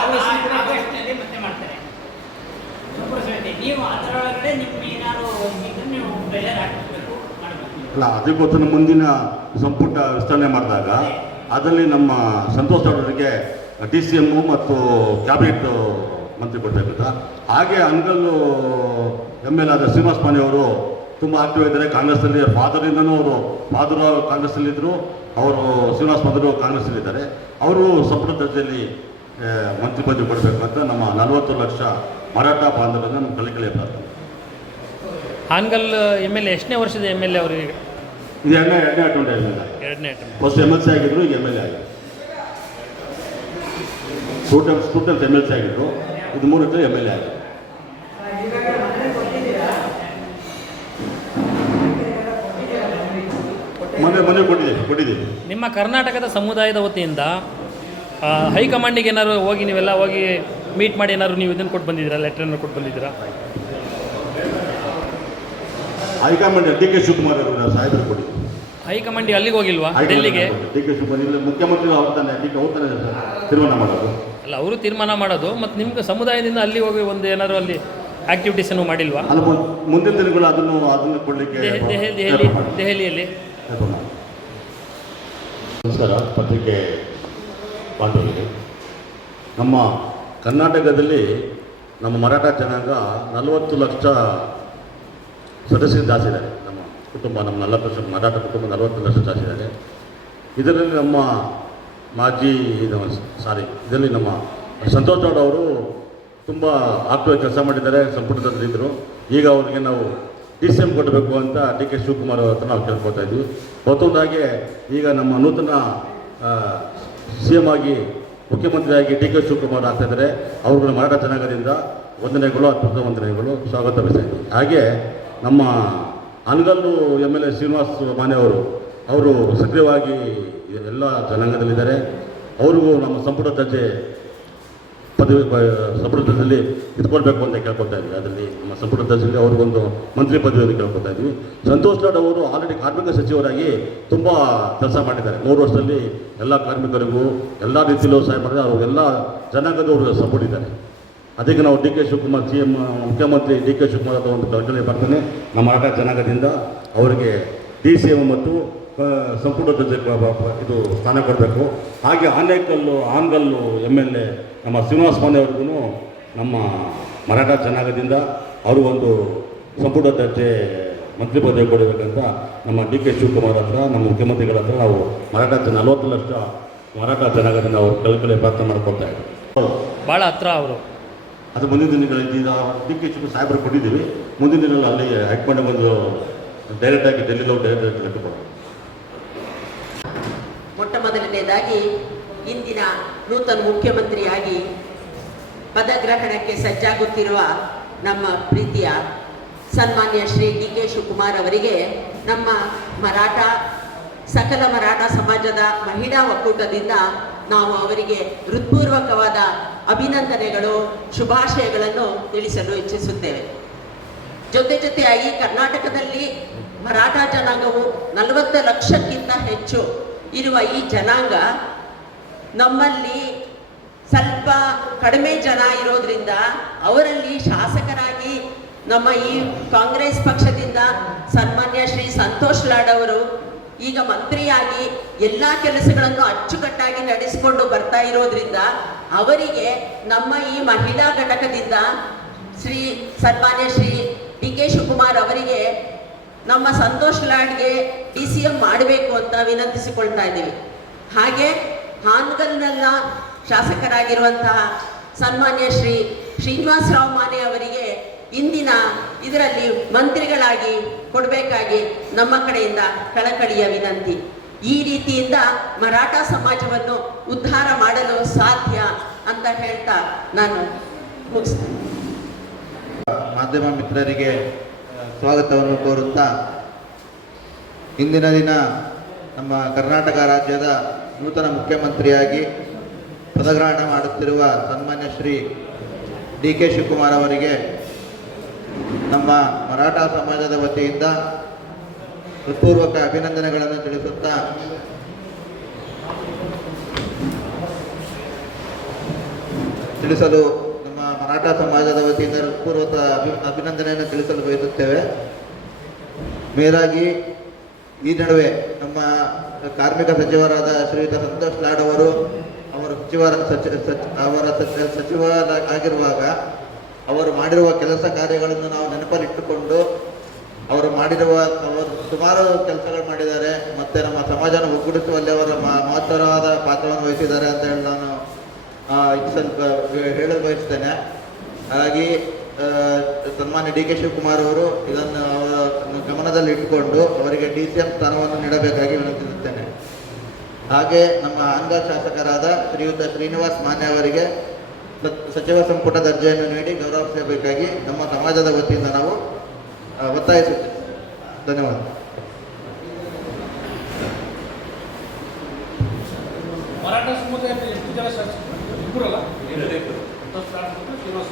ಆಗಸ್ಟ್ನಲ್ಲಿ ಮತ್ತೆ ಮಾಡ್ತಾರೆ. ನೀವು ಅದರೊಳಗಡೆ ನಿಮ್ಮ ಏನಾದ್ರು ನೀವು ಪ್ರೆಷರ್ ಹಾಕಬೇಕು ಮಾಡಬೇಕು. ಅಲ್ಲ, ಅದಕ್ಕೋಸ್ಕರ ಮುಂದಿನ ಸಂಪುಟ ವಿಸ್ತರಣೆ ಮಾಡಿದಾಗ ಅದರಲ್ಲಿ ನಮ್ಮ ಸಂತೋಷ್ ಅವರಿಗೆ DCM ಮತ್ತು ಕ್ಯಾಬಿನೆಟ್ ಮಂತ್ರಿ ಕೊಡಬೇಕಂತ. ಹಾಗೆ ಅಂಗಲ್ಲು ML ಆದ ಶ್ರೀನಿವಾಸ ಮಾನೆ ಅವರು ತುಂಬ ಆಕ್ಟಿವ್ ಇದ್ದಾರೆ ಕಾಂಗ್ರೆಸ್ಸಲ್ಲಿ. ಫಾದರಿಂದನೂ ಫಾದರು ಕಾಂಗ್ರೆಸ್ಸಲ್ಲಿದ್ದರು, ಅವರು ಶ್ರೀನಿವಾಸ ಮಾದರು ಕಾಂಗ್ರೆಸ್ಸಲ್ಲಿದ್ದಾರೆ. ಅವರು ಸಂಪುಟ ದರ್ಜೆಯಲ್ಲಿ ಮಂತ್ರಿ ಪದವಿ ಕೊಡಬೇಕು ಅಂತ ನಮ್ಮ 40 ಲಕ್ಷ ಮರಾಠ ಬಾಂಧವರನ್ನು ನಮ್ಮ ಕಳಿಕಳಿಯ ಪ್ರಾರ್ಥನೆ. ಹಾನಗಲ್ MLA ಎಷ್ಟನೇ ವರ್ಷದ MLA ಅವರಿಗೆ? ಇದು ಎರಡನೇ ಅಟೆಂಪ್ಟ್ MLA. ಫಸ್ಟ್ MLC ಆಗಿದ್ರು, ಈಗ MLA ಆಗಿದ್ರು. ಟೂ ಟೈಮ್ಸ್ MLC ಆಗಿದ್ರು, ಇದು 3 ಟೈಮ್ MLA ಆಗಿದ್ರು. ಮನೆ ಕೊಟ್ಟಿದ್ದೀವಿ. ನಿಮ್ಮ ಕರ್ನಾಟಕದ ಸಮುದಾಯದ ವತಿಯಿಂದ ಹೈಕಮಾಂಡಿಗೆ ಏನಾದ್ರು ಹೋಗಿ ನೀವೆಲ್ಲ ಹೋಗಿ ಮೀಟ್ ಮಾಡಿ ಏನಾದ್ರು ನೀವು ಇದನ್ನು ಕೊಟ್ಟು ಬಂದಿದ್ದೀರಾ, ಲೆಟ್ರನ್ನು ಕೊಟ್ಟು ಬಂದಿದ್ದೀರಾ? ಹೈಕಮಾಂಡ್ DK ಶಿವಕುಮಾರ್ ಅವರು ಸಾಹೇಬರು ಕೊಟ್ಟಿದ್ದೀವಿ. ಹೈಕಮಾಂಡ್ ಅಲ್ಲಿಗೆ ಹೋಗಿಲ್ವಾ? ಡೆಲ್ಲಿಗೆ DK ಶಿವಕುಮಾರ್ ಇಲ್ಲ, ಮುಖ್ಯಮಂತ್ರಿ ಅವ್ತಾನೆ ತೀರ್ಮಾನ ಮಾಡೋದು. ಅಲ್ಲ, ಅವರು ತೀರ್ಮಾನ ಮಾಡೋದು. ಮತ್ತು ನಿಮ್ಗೆ ಸಮುದಾಯದಿಂದ ಅಲ್ಲಿ ಹೋಗಿ ಒಂದು ಏನಾದ್ರು ಅಲ್ಲಿ ಆಕ್ಟಿವಿಟೀಸನ್ನು ಮಾಡಿಲ್ವಾ? ಅಲ್ಲ, ಮುಂದಿನ ದಿನಗಳು ಅದನ್ನು ಕೊಡಲಿಕ್ಕೆ ದೆಹಲಿಯಲ್ಲಿ. ನಮಸ್ಕಾರ ಪತ್ರಿಕೆ ಬಾಂಧವರಿಗೆ. ನಮ್ಮ ಕರ್ನಾಟಕದಲ್ಲಿ ನಮ್ಮ ಮರಾಠ ಜನಾಂಗ 40 ಲಕ್ಷ ಸದಸ್ಯರು ಜಾಸ್ತಿದ್ದಾರೆ. ನಮ್ಮ ಕುಟುಂಬ, ನಮ್ಮ 40 ಮರಾಠ ಕುಟುಂಬ 40 ಲಕ್ಷ ಜಾಸ್ತಿದ್ದಾರೆ. ಇದರಲ್ಲಿ ನಮ್ಮ ಇದರಲ್ಲಿ ನಮ್ಮ ಸಂತೋಷ್ ಗೌಡ ಅವರು ತುಂಬ ಆಕ್ಟಿವ್ ಕೆಲಸ ಮಾಡಿದ್ದಾರೆ, ಸಂಪುಟದಲ್ಲಿದ್ದರು. ಈಗ ಅವರಿಗೆ ನಾವು DCM ಕೊಡಬೇಕು ಅಂತ DK ಶಿವಕುಮಾರ್ ಹತ್ರ ನಾವು ಕೇಳ್ಕೊತಾ ಇದ್ವಿ. ಮತ್ತೊಂದಾಗಿ ಈಗ ನಮ್ಮ ನೂತನ CM ಆಗಿ ಮುಖ್ಯಮಂತ್ರಿಯಾಗಿ DK ಶಿವಕುಮಾರ್ ಆಗ್ತಾಯಿದ್ದಾರೆ. ಅವ್ರುಗಳ ಮರಾಠ ಜನಾಂಗದಿಂದ ವಂದನೆಗಳು, ಅತ್ಯಂತ ವಂದನೆಗಳು, ಸ್ವಾಗತ ಬಯಸ್ತಾ. ಹಾಗೆ ನಮ್ಮ ಹಾನಗಲ್ಲು MLA ಶ್ರೀನಿವಾಸ ಮಾನೆ ಅವರು ಸಕ್ರಿಯವಾಗಿ ಎಲ್ಲ ಜನಾಂಗದಲ್ಲಿದ್ದಾರೆ. ಅವ್ರಿಗೂ ನಮ್ಮ ಸಂಪುಟ ದರ್ಜೆ ಸಂಪುಟದಲ್ಲಿ ಇದ್ಕೊಳ್ಬೇಕು ಅಂತ ಕೇಳ್ಕೊತಾ ಇದ್ವಿ. ಅದರಲ್ಲಿ ನಮ್ಮ ಸಂಪುಟ ದರ್ಜೆಯಲ್ಲಿ ಅವ್ರಿಗೊಂದು ಮಂತ್ರಿ ಪದವಿಯನ್ನು ಕೇಳ್ಕೊತಾ ಇದ್ವಿ. ಸಂತೋಷ್ ಲಾಡ್ ಅವರು ಆಲ್ರೆಡಿ ಕಾರ್ಮಿಕ ಸಚಿವರಾಗಿ ತುಂಬ ಕೆಲಸ ಮಾಡಿದ್ದಾರೆ. 3 ವರ್ಷದಲ್ಲಿ ಎಲ್ಲ ಕಾರ್ಮಿಕರಿಗೂ ಎಲ್ಲ ರೀತಿಯಲ್ಲೂ ಸಹಾಯ ಮಾಡಿದ್ದಾರೆ. ಅವ್ರಿಗೆಲ್ಲ ಜನಾಂಗದವರು ಸಪೋರ್ಟ್ ಇದ್ದಾರೆ. ಅದಕ್ಕೆ ನಾವು DK ಶಿವಕುಮಾರ್ CM ಮುಖ್ಯಮಂತ್ರಿ DK ಶಿವಕುಮಾರ್ ಅಂತ ಒಂದು ಕಲ್ಪನೆ ಬರ್ತೇನೆ. ನಮ್ಮ ಮರಾಠ ಜನಾಂಗದಿಂದ ಅವರಿಗೆ DCM ಮತ್ತು ಸಂಪುಟ ದರ್ಜೆ ಇದು ಸ್ಥಾನ ಕೊಡಬೇಕು. ಹಾಗೆ ಹಾನಗಲ್ಲು MLA ನಮ್ಮ ಶ್ರೀನಿವಾಸ ಮಾನೆ ಅವ್ರಿಗೂ ನಮ್ಮ ಮರಾಠ ಜನಾಂಗದಿಂದ ಅವರು ಒಂದು ಸಂಪುಟ ದರ್ಜೆ ಮಂತ್ರಿ ಪದವಿ ಕೊಡಬೇಕಂತ ನಮ್ಮ DK ಶಿವಕುಮಾರ್ ಹತ್ರ, ನಮ್ಮ ಮುಖ್ಯಮಂತ್ರಿಗಳ ಹತ್ರ ನಾವು 40 ಲಕ್ಷ ಮರಾಠ ಜನಾಂಗದಿಂದ ಅವರು ಕಲ್ಕಲೆ ಪ್ರಾರ್ಥನೆ ಮಾಡ್ಕೊಳ್ತಾ ಇದ್ದಾರೆ. ಭಾಳ ಹತ್ರ ಅವರು. ಅದು ಮುಂದಿನ ದಿನಗಳಲ್ಲಿ DK ಶಿವಕುಮಾರ್ ಸಾಹೇಬರು ಕೊಟ್ಟಿದ್ದೀವಿ. ಮುಂದಿನ ದಿನಗಳಲ್ಲಿ ಅಲ್ಲಿ ಹೈಕಮಾಂಡ್ ಒಂದು ಡೈರೆಕ್ಟಾಗಿ ಡೆಲ್ಲಿలో ಡೈರೆಕ್ಟ್ ಲೆಕ್ಕ ಕೊಡೋದು. ಮೊಟ್ಟ ಮೊದಲನೇದಾಗಿ ಇಂದಿನ ನೂತನ ಮುಖ್ಯಮಂತ್ರಿಯಾಗಿ ಪದಗ್ರಹಣಕ್ಕೆ ಸಜ್ಜಾಗುತ್ತಿರುವ ನಮ್ಮ ಪ್ರೀತಿಯ ಸನ್ಮಾನ್ಯ ಶ್ರೀ DK ಶಿವಕುಮಾರ್ ಅವರಿಗೆ ನಮ್ಮ ಸಕಲ ಮರಾಠ ಸಮಾಜದ ಮಹಿಳಾ ಒಕ್ಕೂಟದಿಂದ ನಾವು ಅವರಿಗೆ ಹೃತ್ಪೂರ್ವಕವಾದ ಅಭಿನಂದನೆಗಳು, ಶುಭಾಶಯಗಳನ್ನು ತಿಳಿಸಲು ಇಚ್ಛಿಸುತ್ತೇವೆ. ಜೊತೆಯಾಗಿ ಕರ್ನಾಟಕದಲ್ಲಿ ಮರಾಠ ಜನಾಂಗವು 40 ಲಕ್ಷಕ್ಕಿಂತ ಹೆಚ್ಚು ಇರುವ ಈ ಜನಾಂಗ ನಮ್ಮಲ್ಲಿ ಸ್ವಲ್ಪ ಕಡಿಮೆ ಜನ ಇರೋದ್ರಿಂದ ಅವರಲ್ಲಿ ಶಾಸಕರಾಗಿ ನಮ್ಮ ಈ ಕಾಂಗ್ರೆಸ್ ಪಕ್ಷದಿಂದ ಸನ್ಮಾನ್ಯ ಶ್ರೀ ಸಂತೋಷ್ ಲಾಡ್ ಅವರು ಈಗ ಮಂತ್ರಿಯಾಗಿ ಎಲ್ಲ ಕೆಲಸಗಳನ್ನು ಅಚ್ಚುಕಟ್ಟಾಗಿ ನಡೆಸಿಕೊಂಡು ಬರ್ತಾ ಇರೋದ್ರಿಂದ ಅವರಿಗೆ ನಮ್ಮ ಈ ಮಹಿಳಾ ಘಟಕದಿಂದ ಸನ್ಮಾನ್ಯ ಶ್ರೀ DK ಶಿವಕುಮಾರ್ ಅವರಿಗೆ ನಮ್ಮ ಸಂತೋಷ್ ಲಾಡ್ಗೆ DCM ಮಾಡಬೇಕು ಅಂತ ವಿನಂತಿಸಿಕೊಳ್ತಾ ಇದ್ದೀವಿ. ಹಾಗೆ ಹಾನಗಲ್ನ ಶಾಸಕರಾಗಿರುವಂತಹ ಸನ್ಮಾನ್ಯ ಶ್ರೀ ಶ್ರೀನಿವಾಸರಾವ್ ಮಾನೆ ಅವರಿಗೆ ಇಂದಿನ ಇದರಲ್ಲಿ ಮಂತ್ರಿಗಳಾಗಿ ಕೊಡಬೇಕಾಗಿ ನಮ್ಮ ಕಡೆಯಿಂದ ಕಳಕಳಿಯ ವಿನಂತಿ. ಈ ರೀತಿಯಿಂದ ಮರಾಠ ಸಮಾಜವನ್ನು ಉದ್ಧಾರ ಮಾಡಲು ಸಾಧ್ಯ ಅಂತ ಹೇಳ್ತಾ ನಾನು ಮುಗಿಸ್ತೇನೆ. ಮಾಧ್ಯಮ ಮಿತ್ರರಿಗೆ ಸ್ವಾಗತವನ್ನು ಕೋರುತ್ತಾ, ಇಂದಿನ ದಿನ ನಮ್ಮ ಕರ್ನಾಟಕ ರಾಜ್ಯದ ನೂತನ ಮುಖ್ಯಮಂತ್ರಿಯಾಗಿ ಪದಗ್ರಹಣ ಮಾಡುತ್ತಿರುವ ಸನ್ಮಾನ್ಯ ಶ್ರೀ DK ಶಿವಕುಮಾರ್ ಅವರಿಗೆ ನಮ್ಮ ಮರಾಠ ಸಮಾಜದ ವತಿಯಿಂದ ಹೃತ್ಪೂರ್ವಕ ಅಭಿನಂದನೆಗಳನ್ನು ತಿಳಿಸುತ್ತಾ, ತಿಳಿಸಲು ನಮ್ಮ ಮರಾಠ ಸಮಾಜದ ವತಿಯಿಂದ ಹೃತ್ಪೂರ್ವಕ ಅಭಿನಂದನೆಯನ್ನು ತಿಳಿಸಲು ಬಯಸುತ್ತೇವೆ. ಮೇಲಾಗಿ ಈ ನಡುವೆ ನಮ್ಮ ಕಾರ್ಮಿಕ ಸಚಿವರಾದ ಶ್ರೀಯುತ ಸಂತೋಷ್ ಲಾಡ್ ಅವರು ಸಚಿವರಾಗಿರುವಾಗ ಅವರು ಮಾಡಿರುವ ಕೆಲಸ ಕಾರ್ಯಗಳನ್ನು ನಾವು ನೆನಪಲ್ಲಿಟ್ಟುಕೊಂಡು ಅವರು ಸುಮಾರು ಕೆಲಸಗಳು ಮಾಡಿದ್ದಾರೆ ಮತ್ತು ನಮ್ಮ ಸಮಾಜನ ಒಗ್ಗೂಡಿಸುವಲ್ಲಿ ಅವರ ಮಹತ್ತರವಾದ ಪಾತ್ರವನ್ನು ವಹಿಸಿದ್ದಾರೆ ಅಂತ ಹೇಳಿ ನಾನು ಸ್ವಲ್ಪ ಹೇಳಲು ಬಯಸ್ತೇನೆ. ಹಾಗಾಗಿ ಸನ್ಮಾನ್ಯ ಡಿ ಕೆ ಶಿವಕುಮಾರ್ ಅವರು ಇದನ್ನು ಅವರ ಗಮನದಲ್ಲಿ ಇಟ್ಟುಕೊಂಡು ಅವರಿಗೆ DCM ಸ್ಥಾನವನ್ನು ನೀಡಬೇಕಾಗಿ ವಿನಂತಿಸುತ್ತೇನೆ. ಹಾಗೆ ನಮ್ಮ ಅಂಗ ಶಾಸಕರಾದ ಶ್ರೀಯುತ ಶ್ರೀನಿವಾಸ್ ಮಾನ್ಯ ಅವರಿಗೆ ಸಚಿವ ಸಂಪುಟ ದರ್ಜೆಯನ್ನು ನೀಡಿ ಗೌರವಿಸಬೇಕಾಗಿ ನಮ್ಮ ಸಮಾಜದ ವತಿಯಿಂದ ನಾವು ಒತ್ತಾಯಿಸುತ್ತೇವೆ. ಧನ್ಯವಾದ. ಮರಾಠ ಸಮುದಾಯದ ಎಷ್ಟು ಜನ ಶಾಸಕರು? ಇಬ್ಬರಲ್ಲ, 2 ಶ್ರೀನಿವಾಸ.